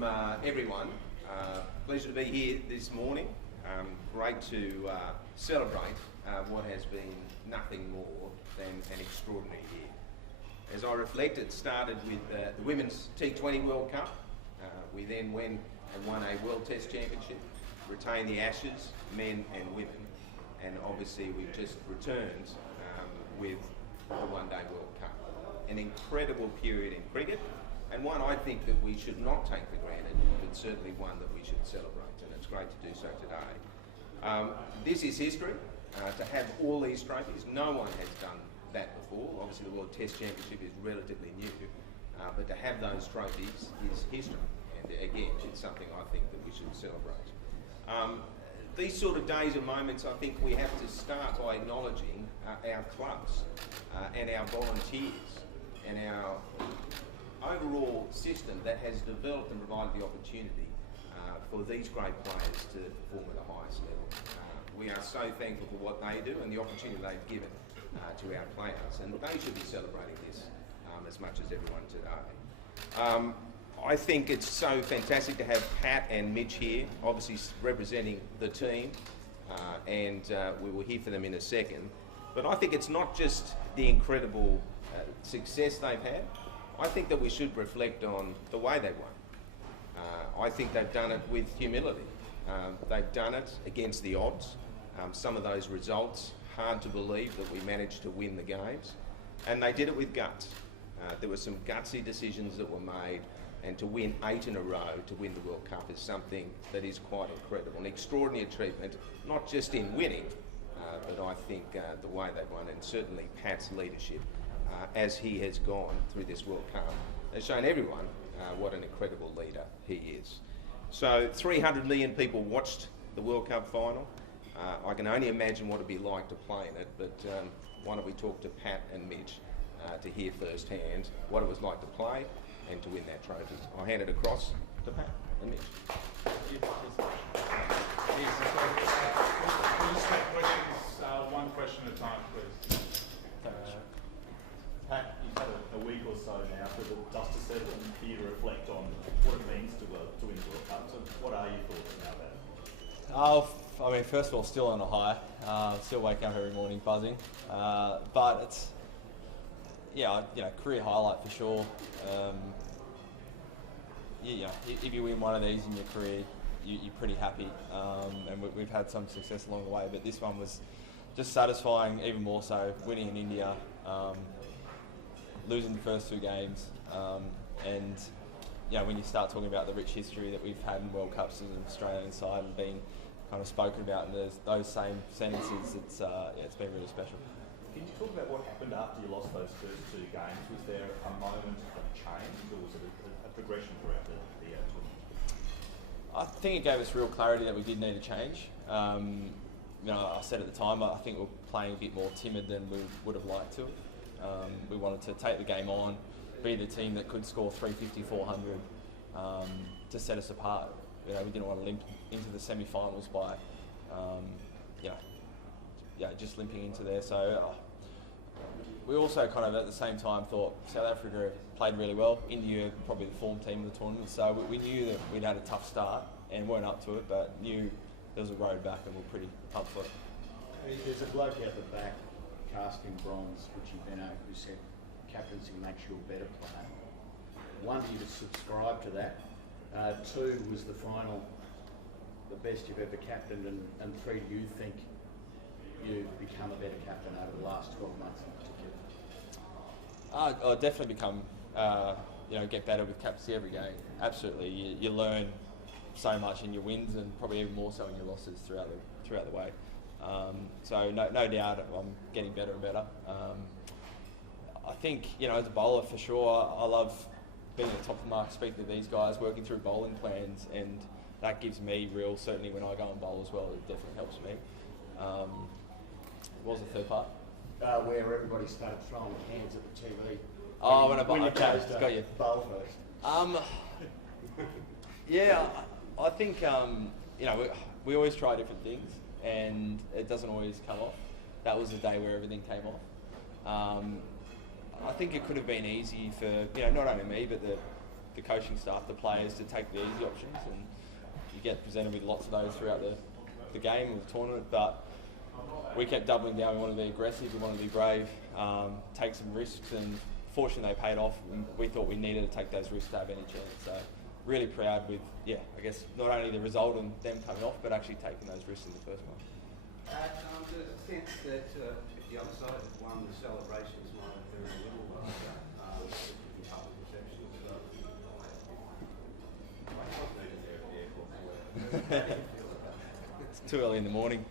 welcome everyone. Pleasure to be here this morning. Great to celebrate what has been nothing more than an extraordinary year. As I reflect, it started with the Women's T20 World Cup. We then went and won a World Test Championship, retained the Ashes, men and women, and obviously we've just returned with the One Day World Cup. An incredible period in cricket, and one I think that we should not take for granted, but certainly one that we should celebrate, and it's great to do so today. This is history, to have all these trophies. No one has done that before. Obviously the World Test Championship is relatively new, but to have those trophies is history, and again, it's something I think that we should celebrate. These sort of days and moments, I think we have to start by acknowledging our clubs and our volunteers and our overall system that has developed and provided the opportunity for these great players to perform at the highest level. We are so thankful for what they do and the opportunity they've given to our players, and they should be celebrating this as much as everyone today. I think it's so fantastic to have Pat and Mitch here, obviously representing the team, and we will hear from them in a second. But I think it's not just the incredible success they've had. I think that we should reflect on the way they won. I think they've done it with humility. They've done it against the odds. Some of those results, hard to believe that we managed to win the games. And they did it with guts. There were some gutsy decisions that were made, and to win 8 in a row to win the World Cup is something that is quite incredible. An extraordinary achievement, not just in winning, but I think the way they've won, and certainly Pat's leadership as he has gone through this World Cup, has shown everyone what an incredible leader he is. So 300 million people watched the World Cup final. I can only imagine what it'd be like to play in it, but why don't we talk to Pat and Mitch to hear firsthand what it was like to play and to win that trophy. I'll hand it across to Pat and Mitch. One question at a time, please. Pat, you've had a week or so now for the dust to settle and for you to reflect on what it means to win the World Cup. So what are your thoughts about that? I mean, first of all, still on a high. Still waking up every morning buzzing. But it's, career highlight for sure. If you win one of these in your career, you're pretty happy. And we've had some success along the way, but this one was just satisfying, even more so, winning in India, losing the first 2 games, and when you start talking about the rich history that we've had in World Cups as an Australian side and being kind of spoken about in those same sentences, it's been really special. Can you talk about what happened after you lost those first 2 games? Was there a moment of change, or was it a progression throughout the tournament? I think it gave us real clarity that we did need to change. I said at the time, I think we're playing a bit more timid than we would have liked to. We wanted to take the game on, be the team that could score 350, 400 to set us apart. We didn't want to limp into the semi-finals by, just limping into there. So we also kind of at the same time thought South Africa played really well. India probably the form team of the tournament. So we knew that we'd had a tough start and weren't up to it, but knew there was a road back and we're pretty pumped for it. There's a bloke out the back casting bronze, Richie Benno, who said captaincy makes you a better player. One, do you subscribe to that? 2, was the final the best you've ever captained, and 3, do you think you've become a better captain over the last 12 months in particular? I'll definitely become, get better with captaincy every game. Absolutely, you learn so much in your wins, and probably even more so in your losses throughout the way. So no doubt I'm getting better and better. I think, as a bowler for sure, I love being at the top of the mark, speaking to these guys, working through bowling plans, and that gives me real certainty when I go and bowl as well. It definitely helps me. What was the third part? Where everybody started throwing cans at the TV. When I got you. Bowl first. I think we always try different things, and it doesn't always come off. That was the day where everything came off. I think it could have been easy for not only me but the coaching staff, the players, to take the easy options, and you get presented with lots of those throughout the game or the tournament. But we kept doubling down. We want to be aggressive, we want to be brave, take some risks, and fortunately they paid off. And we thought we needed to take those risks to have any chance. So really proud with, I guess not only the result and them coming off, but actually taking those risks in the first one. There's a sense that if the other side had won, the celebrations might have been a little larger. A couple of receptions. It's too early in the morning.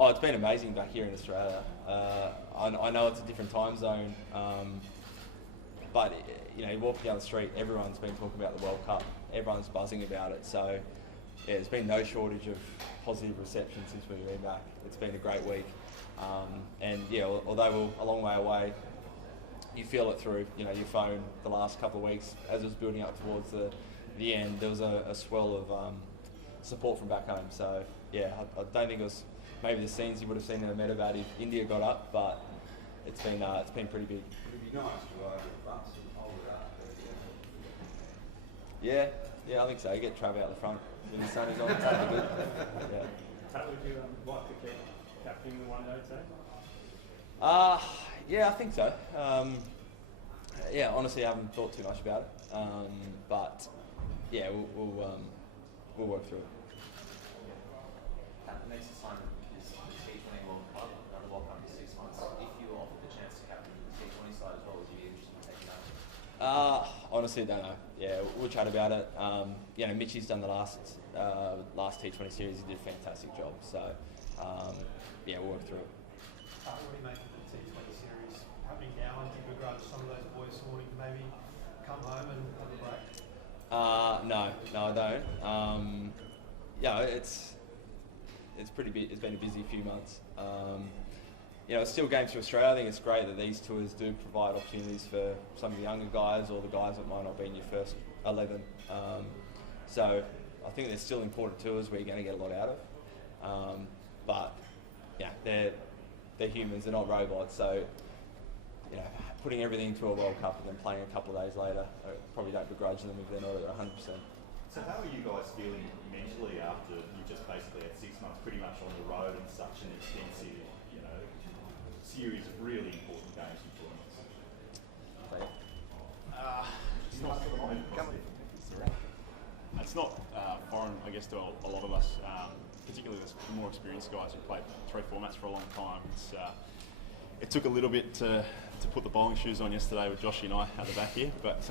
It's been amazing back here in Australia. I know it's a different time zone, but walking down the street, everyone's been talking about the World Cup. Everyone's buzzing about it. So there's been no shortage of positive reception since we've been back. It's been a great week, although we're a long way away, you feel it through your phone. The last couple of weeks, as it was building up towards the end, there was a swell of support from back home. So I don't think it was maybe the scenes you would have seen in the Medevac if India got up, but it's been pretty big. It'd be nice to go over the bus and hold it up. Yeah, I think so. You get Trav out the front when the sun is on. That'd be good. Yeah. Pat, would you like to keep captaining the one day today? Yeah, I think so. Honestly, I haven't thought too much about it. But we'll work through it. The next assignment is the T20 World Cup. The World Cup is 6 months. If you were offered the chance to captain the T20 side as well, would you be interested in taking that? Honestly, I don't know. Yeah, we'll chat about it. Mitchie's done the last T20 series. He did a fantastic job. So, we'll work through it. What do you make of the T20 series happening now? And do you begrudge some of those boys wanting to maybe come home and have a break? No, I don't. It's pretty big. It's been a busy few months. It's still games for Australia. I think it's great that these tours do provide opportunities for some of the younger guys or the guys that might not be in your first 11. So I think they're still important tours where you're going to get a lot out of. But they're humans. They're not robots. So putting everything into a World Cup and then playing a couple of days later, I probably don't begrudge them if they're not at 100%. So how are you guys feeling mentally after you just basically had 6 months pretty much on the road and such an extensive, series of really important games and tournaments? It's not foreign, I guess, to a lot of us, particularly the more experienced guys who played 3 formats for a long time. It took a little bit to put the bowling shoes on yesterday with Joshy and I at the back here, but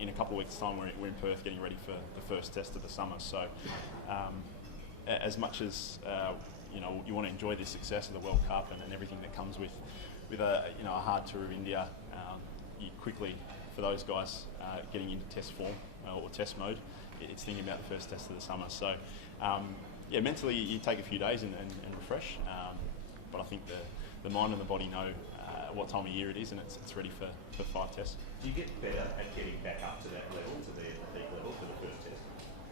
in a couple of weeks' time we're in Perth getting ready for the first test of the summer. So as much as you want to enjoy the success of the World Cup and everything that comes with a hard tour of India, you quickly, for those guys getting into test form or test mode, it's thinking about the first test of the summer. So mentally you take a few days and refresh, but I think the mind and the body know what time of year it is, and it's ready for 5 tests. Do you get better at getting back up to that level, to the peak level for the first test?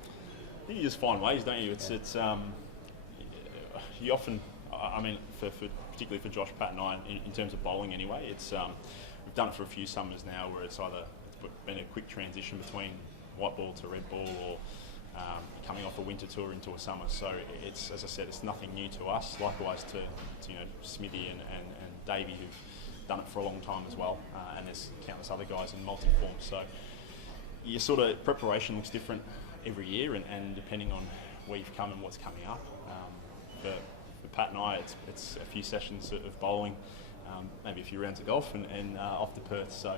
I think you just find ways, don't you? You often, particularly for Josh, Pat and I, in terms of bowling anyway, we've done it for a few summers now where it's been a quick transition between white ball to red ball, or coming off a winter tour into a summer. So it's, as I said, it's nothing new to us. Likewise to Smithy and Davey, who've done it for a long time as well, and there's countless other guys in multi-form. So your sort of preparation looks different every year, and depending on where you've come and what's coming up. For Pat and I, it's a few sessions of bowling, maybe a few rounds of golf, and off to Perth. So,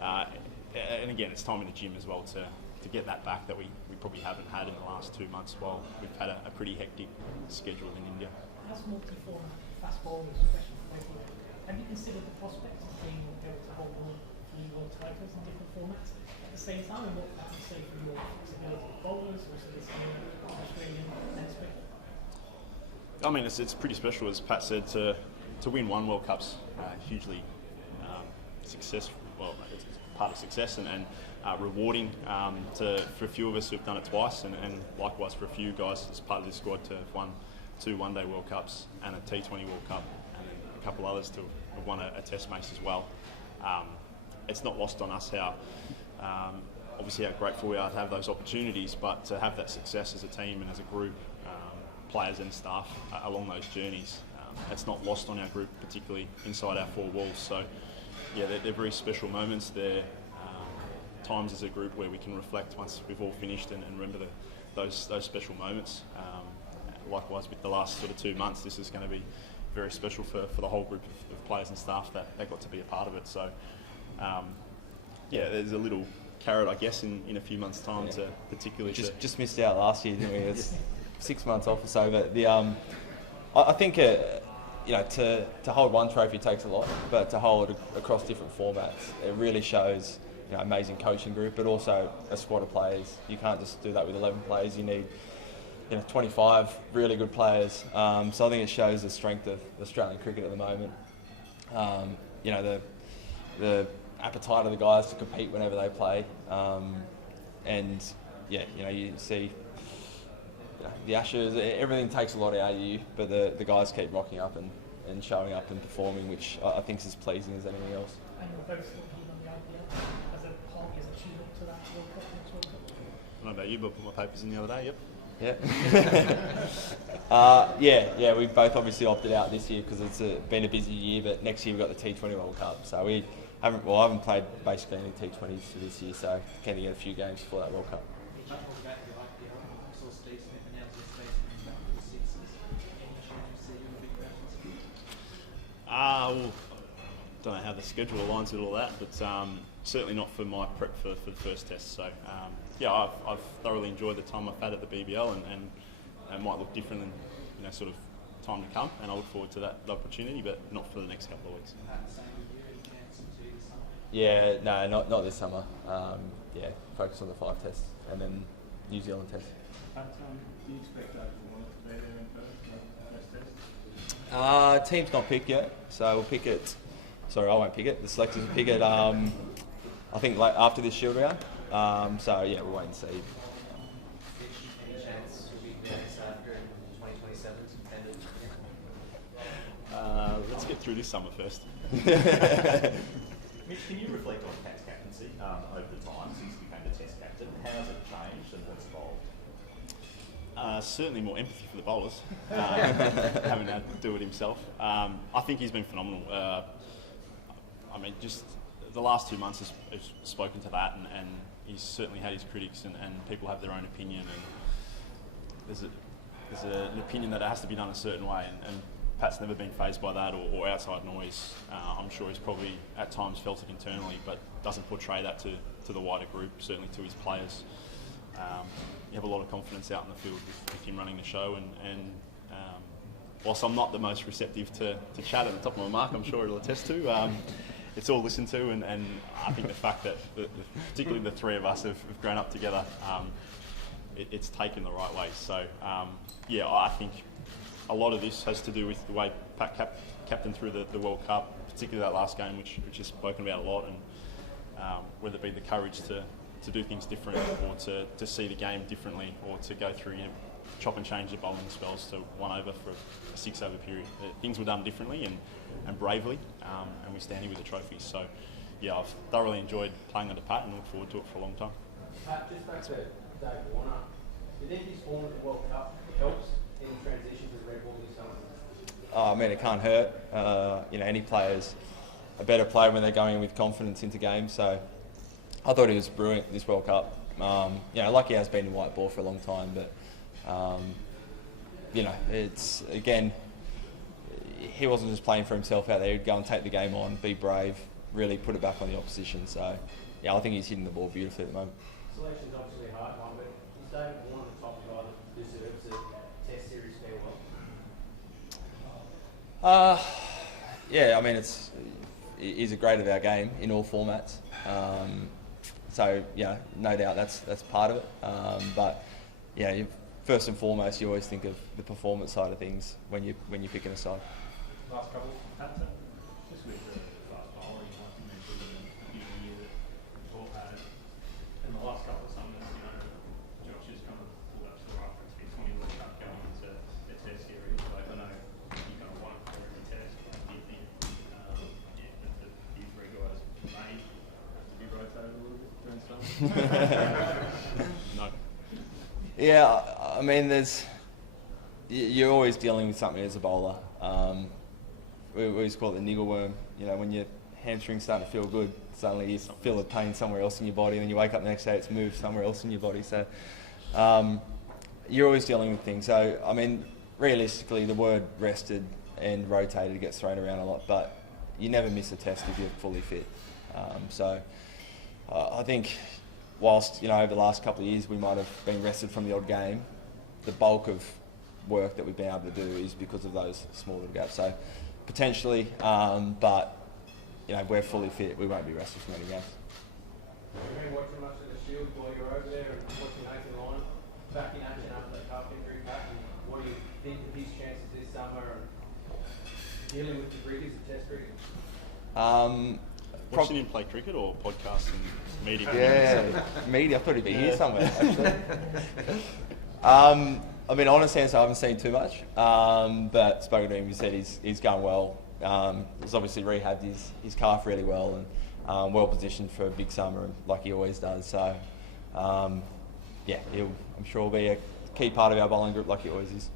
and again, it's time in the gym as well to get that back that we probably haven't had in the last 2 months while we've had a pretty hectic schedule in India. As multi-form fast bowlers, especially for Davey, have you considered the prospect of being able to hold all 3 world titles in different formats at the same time, and what that would say for your flexibility of bowlers, also this Australian aspect? It's pretty special, as Pat said, to win 1 World Cup's hugely successful. Well, it's part of success and rewarding for a few of us who've done it twice, and likewise for a few guys as part of this squad to have won 2 One Day World Cups and a T20 World Cup, and then a couple others to have won a Test Mace as well. it's not lost on us how obviously how grateful we are to have those opportunities, but to have that success as a team and as a group, players and staff along those journeys, it's not lost on our group, particularly inside our four walls. So yeah, they're very special moments. They're times as a group where we can reflect once we've all finished and remember those special moments. Likewise with the last sort of 2 months, this is going to be very special for the whole group of players and staff that got to be a part of it. So yeah, there's a little carrot, I guess, in a few months' time to particularly just missed out last year, didn't we? It's 6 months off or so, but the I think you know, to hold one trophy takes a lot, but to hold across different formats, it really shows, you know, amazing coaching group, but also a squad of players. You can't just do that with 11 players. You need, you know, 25 really good players. So I think it shows the strength of Australian cricket at the moment. You know, the appetite of the guys to compete whenever they play, and yeah, you know, you see, you know, the Ashes, everything takes a lot out of you, but the guys keep rocking up and showing up and performing, which I think is as pleasing as anything else. And you're very still keen on the IPL as a party, as a tune-up to that World Cup next World Cup? I don't know about you, but I put my papers in the other day. Yep. Yeah. We both obviously opted out this year because it's been a busy year. But next year we've got the T20 World Cup, so I haven't played basically any T20s for this year. So can get a few games before that World Cup. Well, don't know how the schedule aligns with all that, but certainly not for my prep for the first test. So yeah, I've thoroughly enjoyed the time I've had at the BBL, and it might look different in, you know, sort of time to come, and I look forward to that opportunity, but not for the next couple of weeks. Yeah, no, not this summer. Yeah, focus on the 5 tests and then New Zealand test. Do you expect those to be there in person, the first test? Team's not picked yet, so we'll pick it. Sorry, I won't pick it. The selectors will pick it. I think like after this Shield round. So yeah, we'll wait and see. Any chance you'll be there after in 2027? Let's get through this summer first. Mitch, can you reflect on Pat's captaincy over the time since he became the Test captain? How has it changed and what's evolved? Certainly more empathy for the bowlers, having had to do it himself. I think he's been phenomenal. I mean, just the last 2 months has spoken to that, and he's certainly had his critics, and people have their own opinion, and there's an opinion that it has to be done a certain way, and Pat's never been fazed by that or outside noise. I'm sure he's probably at times felt it internally, but doesn't portray that to the wider group, certainly to his players. You have a lot of confidence out in the field with him running the show, and whilst I'm not the most receptive to chat at the top of my mark, I'm sure it'll attest to. It's all listened to, and I think the fact that particularly the three of us have grown up together, it's taken the right way. So yeah, I think a lot of this has to do with the way Pat captained through the World Cup, particularly that last game, which is spoken about a lot, and whether it be the courage to do things different, or to see the game differently, or to go through, you know, chop and change the bowling spells to 1 over for a 6 over period. Things were done differently and bravely, and we stand here with the trophies. So yeah, I've thoroughly enjoyed playing under Pat and look forward to it for a long time. Pat, just back to Dave Warner, do you think his form at the World Cup helps in transition to red ball this summer? I mean, it can't hurt. You know, any player's a better player when they're going with confidence into games. So I thought he was brilliant this World Cup. You know, like he has been in white ball for a long time, but you know, it's again, he wasn't just playing for himself out there. He'd go and take the game on, be brave, really put it back on the opposition. So yeah, I think he's hitting the ball beautifully at the moment. Selection's obviously a hard one, but is David Warner the top guy that deserves a Test series farewell? Yeah, I mean, he's a great of our game in all formats. So yeah, no doubt that's part of it. But yeah, first and foremost, you always think of the performance side of things when you're picking a side. Last couple, just with the fast bowling, like you mentioned, the year that we've all had, in the last couple of summers, you know, Josh has kind of pulled up to the right for his T20 World Cup going into the Test series. Like, I know you kind of won for every test. Do you think that these three guys may No. Yeah, I mean, you're always dealing with something as a bowler. We always call it the niggle worm. You know, when your hamstring's starting to feel good, suddenly you feel a pain somewhere else in your body, and then you wake up the next day, it's moved somewhere else in your body. So you're always dealing with things. So, I mean, realistically, the word rested and rotated gets thrown around a lot, but you never miss a test if you're fully fit. So I think whilst, you know, over the last couple of years we might have been rested from the odd game, the bulk of work that we've been able to do is because of those small little gaps. So potentially, but, you know, we're fully fit, we won't be rested from any games. You've been watching much of the Shield while you were over there and watching Nathan Lyon back in action after that calf injury, Pat, and what do you think of his chances this summer and dealing with the cricket, test cricket? Watching him play cricket or podcast and media? Yeah, media. I thought he'd be here somewhere, actually. I mean, honest answer, I haven't seen too much, but spoken to him, he said he's going well. He's obviously rehabbed his calf really well and well positioned for a big summer, like he always does. So, yeah, I'm sure he'll be a key part of our bowling group like he always is.